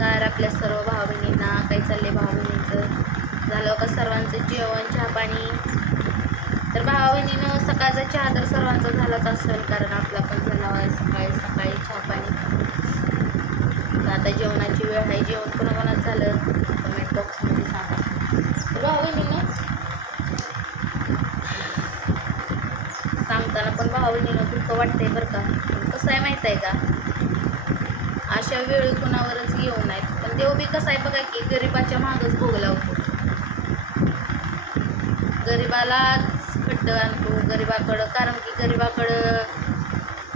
नमस्कार आपल्या सर्व भाव बहिणींना काही चालले भाव बहिणींचं झालं का सर्वांचं जेवण चहा पाणी? तर भाव बहिणीनं सकाळचा चहा तर सर्वांचा झालाच असेल कारण आपला पण झाला आहे सकाळी सकाळी चहा पाणी. तर आता जेवणाची वेळ आहे जेवण कोणाकोणाच झालं? कमेंट बॉक्समध्ये सांगा. तर भाव बहिणीनं सांगताना पण भाव बहिणीनं दुःख वाटतंय बरं का. कसं आहे माहीत आहे का? अशा वेळी कुणावरच येऊ नयेत. पण देव बी कसं आहे बघा की गरिबाच्या मागच भोग लावतो गरिबालाच खड्ड आणतो गरिबाकडं कारण की गरिबाकडं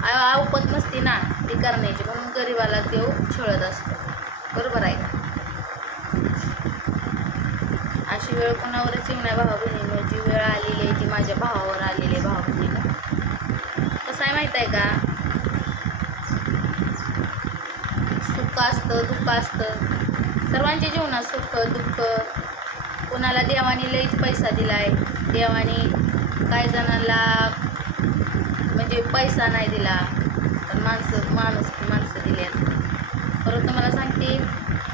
आवपत नसते ना ती करण्याची. म्हणून गरिबाला देव छळत असतो. बरोबर आहे का? अशी वेळ कोणावरच येऊ नाही भावा बहिणीनं. जी वेळ आलेली आहे ती माझ्या भावावर आलेली आहे भावा बहिणीनं. कसं आहे माहीत आहे का? सुख असतं दुःख असतं. सर्वांच्या जीवनात सुख दुःख. कोणाला देवाने लईच पैसा दिलाय. देवाने काही जणांना म्हणजे पैसा नाही दिला. पण माणसं माणूस माणसं दिली परत तुम्हाला सांगते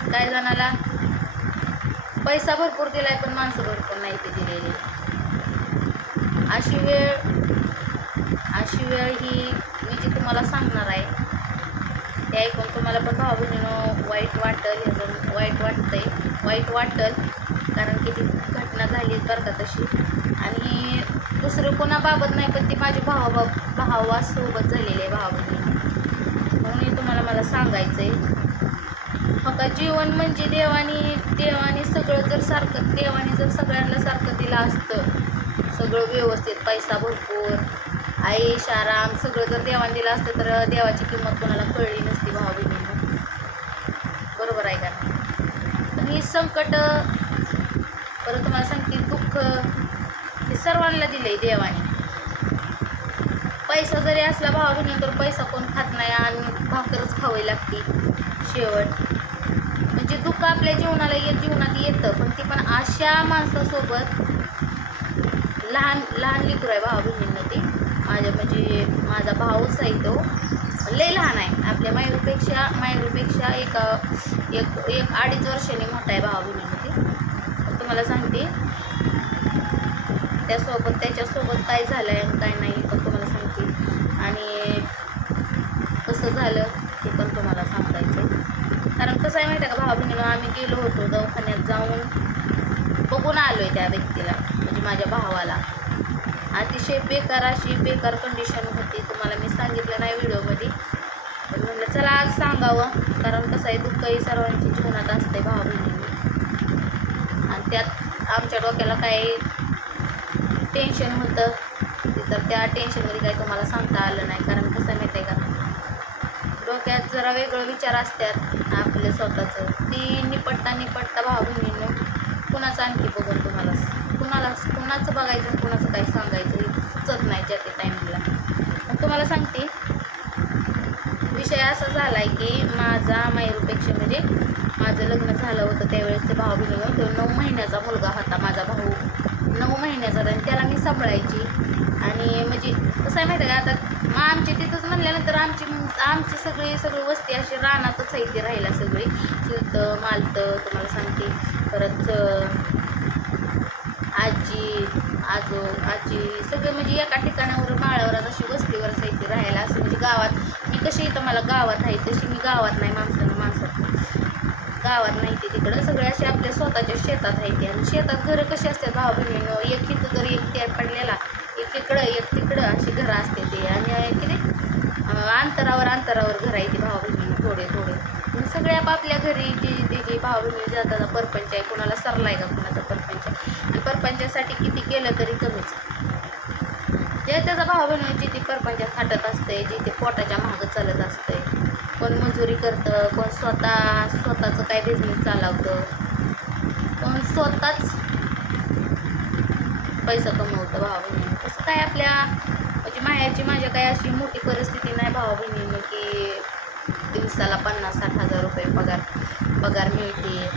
काही जणाला पैसा भरपूर दिलाय पण माणसं भरपूर नाही ते दिलेली. अशी वेळ अशी वेळ ही मी जी तुम्हाला सांगणार आहे ते ऐकून तुम्हाला पण भाऊ बहिणीनं वाईट वाटेल ह्याचं वाईट वाटतंय. वाईट वाटेल कारण की ती घटना झाली बरं का तशी. आणि दुसरं कोणाबाबत नाही पण ती माझी भावा भावासोबत झालेली आहे भावा बहिणी म्हणून हे तुम्हाला मला सांगायचं आहे फक्त जीवन म्हणजे देवाने देवाने सगळं जर सारखं देवाने जर सगळ्यांना सारखं दिलं असतं सगळं व्यवस्थित पैसा भरपूर आई शाराम सगळं जर देवाने दिलं असतं तर देवाची किंमत कोणाला कळली नसती भावा बहिणीनं. बरोबर आहे का पण ही संकट परत तुम्हाला सांगते दुःख हे सर्वांना दिलंय देवाने. पैसा जरी असला भावा बहिणी तर पैसा कोण खात नाही आणि भाकरच खावी लागते शेवट. म्हणजे दुःख आपल्या जीवनाला येत जीवनात येतं पण ते पण अशा माणसासोबत लहान लहान लेकरू आहे भावा बहिणींना ते. माझ्या म्हणजे माझा भाऊच आहे तो. लय लहान आहे. आपल्या मायरूपेक्षा मायरूपेक्षा एक एक एक अडीच वर्षांनी मोठा आहे भाऊ बहिणीमध्ये तुम्हाला सांगते. त्यासोबत त्याच्यासोबत काय झालं आहे आणि काय नाही पण तुम्हाला सांगते. आणि कसं झालं ते पण तुम्हाला सांगायचं कारण कसं आहे माहिती आहे का भाऊ बहिणीला आम्ही गेलो होतो दवाखान्यात जाऊन. बघून आलो आहे त्या व्यक्तीला म्हणजे माझ्या भावाला. अतिशय बेकार अशी बेकार कंडिशन होती तुम्हाला मी सांगितलं नाही व्हिडिओमध्ये. पण म्हणलं चला आज सांगावं कारण कसं आहे दुःखही सर्वांच्या जीवनात असते भावा बहिणींनी आणि त्यात आमच्या डोक्याला काही टेन्शन होतं. तर त्या टेन्शनमध्ये काही तुम्हाला सांगता आलं नाही कारण कसं माहिती आहे का? डोक्यात जरा वेगळं विचार असतात आपलं स्वतःचं. ती निपटता निपटता भाव बहिणीनं कुणाचं आणखी बघून तुम्हाला? कुणाला कुणाचं बघायचं कुणाचं काही सांगायचं हे सुचत नाही ज्या ते टाईमला मग तुम्हाला सांगते. विषय असा झाला आहे की माझा मायरूपेक्षा म्हणजे माझं लग्न झालं होतं त्यावेळेस ते भाऊ बहिणीनं तो नऊ महिन्याचा मुलगा होता माझा भाऊ. नऊ महिन्याचा आणि त्याला मी सांभाळायची. आणि म्हणजे कसं आहे माहिती आहे का? आता मग आमची तिथंच म्हणल्यानंतर आमची आमची सगळी सगळी वस्ती अशी रानातच आहे ती राहिला सगळी. चुलतं मालतं तुम्हाला सांगते. परत आजी आजो आजी सगळे म्हणजे एका ठिकाणावर माळावर अशी वस्तीवर आहे ती राहायला. असं म्हणजे गावात मी कशी इथं मला गावात आहे तशी मी गावात नाही माणसानं गावात नाही ते तिकडं. सगळे असे आपल्या स्वतःच्या शेतात आहे ते. आणि शेतात घरं कशी असतात भाऊ बहिणीनं एक इथं तर एक त्या पडलेला एक इकडं एक तिकडं अशी घरं असते ते. आणि किती? अंतरावर अंतरावर घर आहे ते भाऊ बहिणीनं थोडे थोडे. मग सगळे आपापल्या घरी जी त्याची भाऊ बहिणी जातात परपंच आहे कोणाला आहे का कोणाचा परपंच? आणि परपंचासाठी किती केलं तरी कमीच. जे त्याचा भाऊ बहिणी जिथे परपंचात थाटत असते जिथे पोटाच्या मागं चालत असते. कोण मजुरी करतं कोण स्वतः स्वतःचं काय बिझनेस चालवतं. कोण स्वतःच पैसा कमवतं भावा बहिणी तसं काय आपल्या म्हणजे मायाची माझ्या काय अशी मोठी परिस्थिती नाही भावा बहिणीनं की दिवसाला पन्नास साठ हजार रुपये पगार पगार मिळते.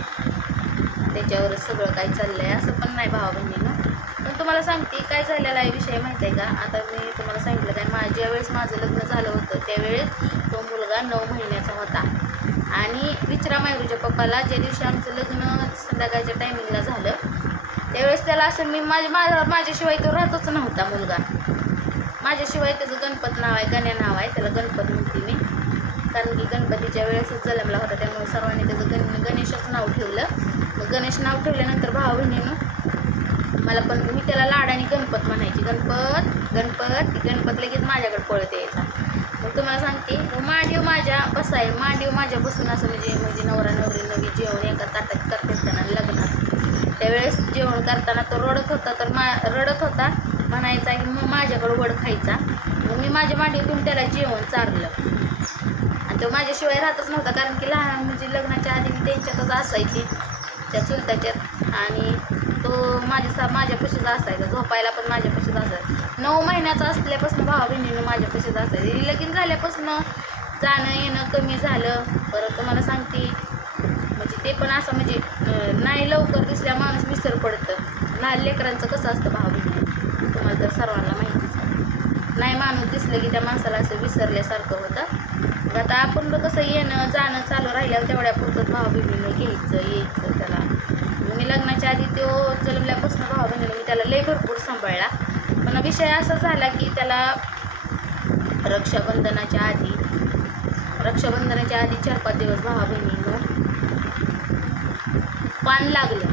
त्याच्यावरच सगळं काय चाललं आहे असं पण नाही भावा बहिणीनं पण तुम्हाला सांगते काय झालेला आहे विषय माहिती आहे का? आता मी तुम्हाला सांगितलं काय माझ्या वेळेस माझं लग्न झालं होतं त्यावेळेस मुलगा नऊ महिन्याचा होता. आणि विचरा मायरूच्या पप्पाला ज्या दिवशी आमचं लग्न संध्याकाळच्या टायमिंगला झालं त्यावेळेस त्याला असं मी माझ्या माझ्या माझ्याशिवाय तो राहतच नव्हता मुलगा. माझ्याशिवाय त्याचं गणपत नाव आहे गण्या नाव आहे त्याला गणपत म्हणते मी. कारण की गणपतीच्या वेळेसच जलमला होता त्यामुळे सर्वांनी त्याचं गण गणेशच नाव ठेवलं. मग गणेश नाव ठेवल्यानंतर भाऊ बहिणीनं मला पण मी त्याला लाडाने गणपत म्हणायची. गणपत गणपत गणपत लगेच माझ्याकडे पळत यायचा. तुम्हाला सांगते मांडीव माझ्या बसाय मांडीव माझ्या बसून असं म्हणजे म्हणजे नवरा नवरी नवी जेवण एका ताटात करतात त्यांना लग्नात. त्यावेळेस जेवण करताना तो रडत होता तर मा रडत होता म्हणायचा की मग माझ्याकडं वड खायचा. मग मी माझ्या मांडीव घेऊन त्याला जेवण चारलं. आणि तो माझ्याशिवाय राहतच नव्हता कारण की लहान म्हणजे लग्नाच्या आधी मी त्यांच्यातच असायची त्या चुलताच्यात आणि तो माझ्या सा माझ्यापाशीच असायचा झोपायला पण माझ्यापाशीच असायचा. नऊ महिन्याचा असल्यापासून भावा बहिणीनं माझ्यापाशीच असायचं लगीन झाल्यापासून जाणं येणं कमी झालं. परत तुम्हाला सांगते म्हणजे ते पण असं म्हणजे नाही लवकर दिसल्या माणूस विसर पडतं. लहान लेकरांचं कसं असतं भावा बहिणी? तुम्हाला तर सर्वांना माहितीच नाही माणूस दिसलं की त्या माणसाला असं विसरल्यासारखं होतं. मग आता आपण तर कसं येणं जाणं चालू राहिल्यावर तेवढ्या पुरतं भाऊ बहिणीनं घ्यायचं यायचं. मी लग्नाच्या आधी तो जन्मल्यापासून भावा बहिणीला मी त्याला लय भरपूर सांभाळला. पण विषय असा झाला की त्याला रक्षाबंधनाच्या आधी रक्षाबंधनाच्या आधी चार पाच दिवस भावा बहिणीनं पान लागलं.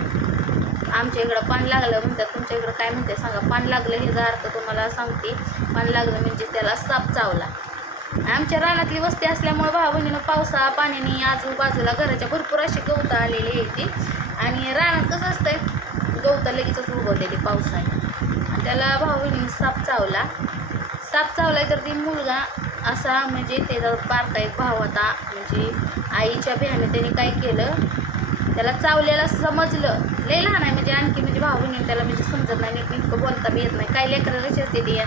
आमच्या इकडं पान लागलं म्हणतात तुमच्या इकडं काय म्हणते सांगा? पान लागलं ह्याचा अर्थ तुम्हाला सांगते. पान लागलं म्हणजे त्याला साप चावला. आमच्या रानातली वस्ती असल्यामुळे भाऊ बहिणीनं पावसा पाण्याने आजूबाजूला घराच्या भरपूर अशी गवतं आलेली आहे ती. आणि रानात कसं असतंय गवतं लगेचच उगवलेली पावसाने आणि त्याला भाऊ बहिणीने साप चावला. साप चावला तर ती मुलगा असा म्हणजे त्याचा बारका एक भाव होता. म्हणजे आईच्या बिहाने त्याने काय केलं त्याला चावलेला समजलं. लय लहान आहे म्हणजे आणखी म्हणजे भाऊ बहिणी त्याला म्हणजे समजत नाही नीट नीटकं बोलता बी येत नाही. काही लेकरं कशी असते ती?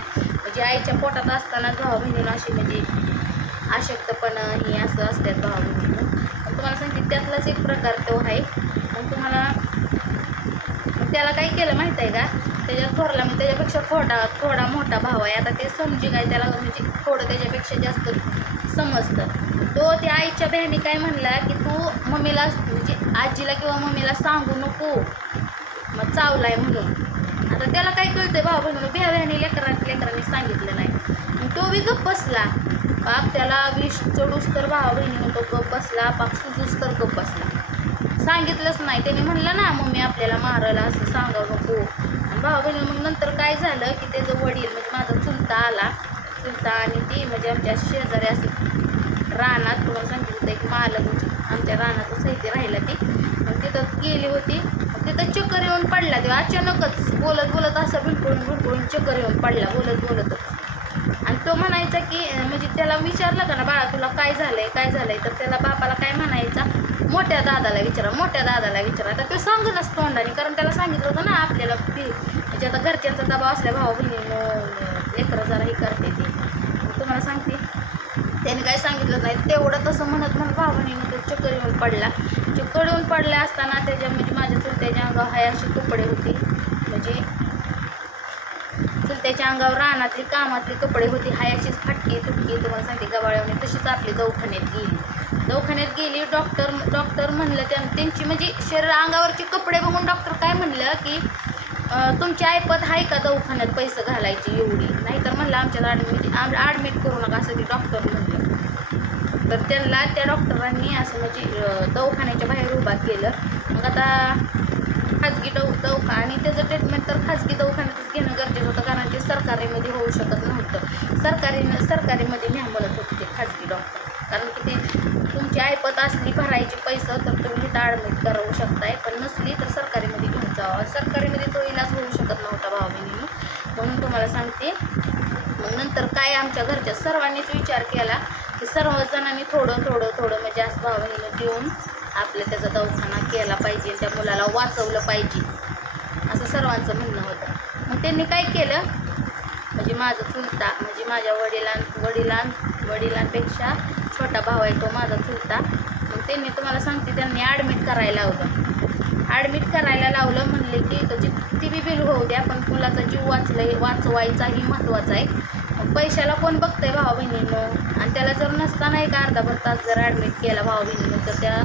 म्हणजे आईच्या पोटात असताना भाऊ बहिणीला अशी म्हणजे अशक्तपणा हे असं असतात भाऊ बहिणीला. तुम्हाला सांगते त्यातलाच एक प्रकार तो आहे. मग तुम्हाला त्याला काय केलं माहीत आहे का? त्याच्या थोरला म्हणजे त्याच्यापेक्षा थोडा थोडा मोठा भाव आहे. आता ते समजी काय त्याला म्हणजे थोडं त्याच्यापेक्षा जास्त समजतं. तो त्या आईच्या बहिणी काय म्हणला की तू मम्मीला म्हणजे आजीला किंवा मम्मीला सांगू नको. मग चावलाय म्हणून. आता त्याला काय कळतंय भाऊ बहिणी बिहा बहिणी लेकरांनी लेकरांनी सांगितलं नाही मग तो बी गप्प बसला. पाक त्याला विष चढूस तर भावा बहिणीनं तो गप्प बसला. पाक सुजूस तर गप्प बसला. सांगितलंच नाही. त्याने म्हणलं ना मम्मी आपल्याला मारायला असं सांगावं नको. आणि भाऊ बहिणी मग नंतर काय झालं की त्याचं वडील म्हणजे माझा चुलता आला. चुलता आणि ती म्हणजे आमच्या शेजारी असं रानात तुम्हाला सांगितलं एक मालक म्हणजे आमच्या रानातच इथे राहिला ती. तिथं गेली होती. तिथं चक्कर येऊन पडला तेव्हा अचानकच बोलत बोलत असं बिलकुळून बिलकुळून चक्कर येऊन पडला बोलत बोलतच. आणि तो म्हणायचा की म्हणजे त्याला विचारलं का ना बाळा तुला काय झालंय? काय झालंय? तर त्याला बापाला काय म्हणायचा मोठ्या दादाला विचारा मोठ्या दादाला विचारा. तर तो सांगूनच तोंडाने कारण त्याला सांगितलं होतं ना आपल्याला ती म्हणजे आता घरच्यांचा दबाव असल्या भाऊ बहिणी लेकरं जरा हे करते ती. तुम्हाला सांगते त्याने काय सांगितलं नाही. तेवढं तसं म्हणत म्हणून भावनीनं तो चक्कर येऊन पडला. चक्कर येऊन पडले असताना त्याच्या म्हणजे माझ्या चुलत्याच्या अंगावर हाय असे कपडे होते. म्हणजे चुलत्याच्या अंगावर रानातली कामातली कपडे होती. हाय अशीच फाटकी तुटकी तुम्हाला सांगते गवाळ्याने तशीच आपली दवाखान्यात गेली. दवाखान्यात गेली डॉक्टर डॉक्टर म्हणलं त्यांची म्हणजे शरीर अंगावरचे कपडे बघून डॉक्टर काय म्हणलं की तुमची ऐपत आहे का दवाखान्यात पैसे घालायची एवढी? नाहीतर म्हणलं आमच्या ॲडमिट ॲडमिट करू नका असं ते डॉक्टर म्हणलं. तर त्यांना त्या डॉक्टरांनी असं म्हणजे दवाखान्याच्या बाहेर उभा केलं. मग आता खाजगी दव दवाखा आणि त्याचं ट्रीटमेंट तर खाजगी दवाखान्यातच घेणं गरजेचं होतं कारण ते सरकारीमध्ये होऊ शकत नव्हतं. सरकारी सरकारीमध्ये न्या म्हणत होते ते खाजगी डॉक्टर कारण की ते तुमची ऐपत असली भरायची पैसे तर तुम्ही इथं ॲडमिट करू शकताय. पण नसली तर सरकारीमध्ये तो इलाज होऊ शकत नव्हता भावा बहिणीनं म्हणून तुम्हाला सांगते. मग नंतर काय आमच्या घरच्या सर्वांनीच विचार केला की सर्वजणांनी थोडं थोडं थोडं म्हणजे आज भावा देऊन आपल्या त्याचा दवाखाना केला पाहिजे त्या मुलाला वाचवलं पाहिजे. असं सर्वांचं म्हणणं होतं. मग त्यांनी काय केलं? म्हणजे माझा चुलता म्हणजे माझ्या वडिलां वडिलां वडिलांपेक्षा छोटा भाऊ आहे तो माझा चुलता. मग त्यांनी तुम्हाला सांगते त्यांनी ॲडमिट करायला लावलं. ॲडमिट करायला लावलं म्हणले की जी किती बी बिल होऊ द्या पण मुलाचा जीव वाचला वाचवायचाही महत्त्वाचा आहे. पैशाला कोण बघतंय भावा बहिणीनं आणि त्याला जर नसताना एक अर्धा भर तास जर ॲडमिट केला भाऊ बहिणीनं तर त्या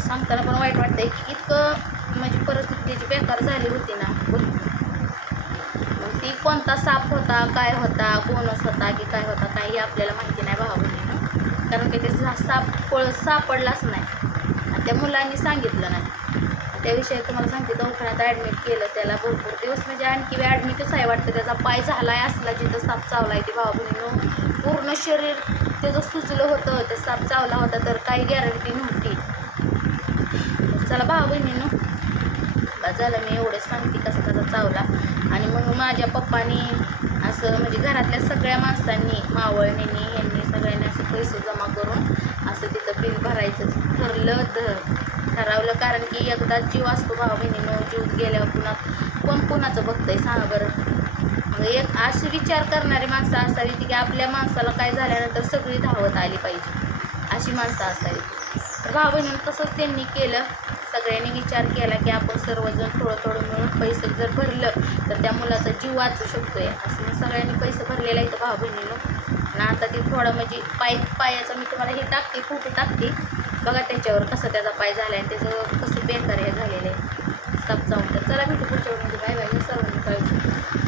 सांगताना पण वाईट वाटतंय की इतकं म्हणजे परिस्थिती त्याची बेकार झाली होती ना. मग ती कोणता साप होता काय होता कोणच होता की काय होता काही आपल्याला माहिती नाही भावा बहिणीनं कारण की ते साप पळ सापडलाच नाही. आणि त्या मुलांनी सांगितलं नाही. त्याविषयी तुम्हाला सांगते दवाखान्यात ॲडमिट केलं त्याला भरपूर दिवस. म्हणजे आणखी ॲडमिटच आहे वाटतं त्याचा पाय झाला आहे असला जिथं साप चावला आहे ते भावा बहिणीनं. पूर्ण शरीर त्याचं सुचलं होतं ते साप चावला होता तर काही गॅरंटी नव्हती. चला भावा बहिणीनं झालं मी एवढंच सांगते कसा कसा चावला. आणि मग माझ्या पप्पानी असं म्हणजे घरातल्या सगळ्या माणसांनी मावळणींनी यांनी सगळ्यांनी असं पैसे जमा करून असं तिथं बिल भरायचं ठरलं तर ठरवलं. कारण की एकदा जीव असतो भाऊ बहिणीनं जीव गेल्यावर पुन्हा कोण कोणाचं बघतंय? सांगा बरं. मग एक अशी विचार करणारी माणसं असावी की आपल्या माणसाला काय झाल्यानंतर सगळी धावत आली पाहिजे. अशी माणसं असावी. तर भावा बहिणीनं तसंच त्यांनी केलं. सगळ्यांनी विचार केला की आपण सर्वजण थोडं थोडं मिळून पैसे जर भरलं तर त्या मुलाचा जीव वाचू शकतोय. असं मग सगळ्यांनी पैसे भरलेला तर भाऊ बहिणीनं. आणि आता ते थोडं म्हणजे पाय पायाचं मी तुम्हाला हे टाकते फोटो टाकते. बघा त्याच्यावर कसं त्याचा पाय झाला आहे त्याचं कसं बेकार हे झालेलं आहे. साप जाऊन तर चला भेटू पुढच्या वेळेमध्ये बाय बाय. सर्वांनी पाहिजे.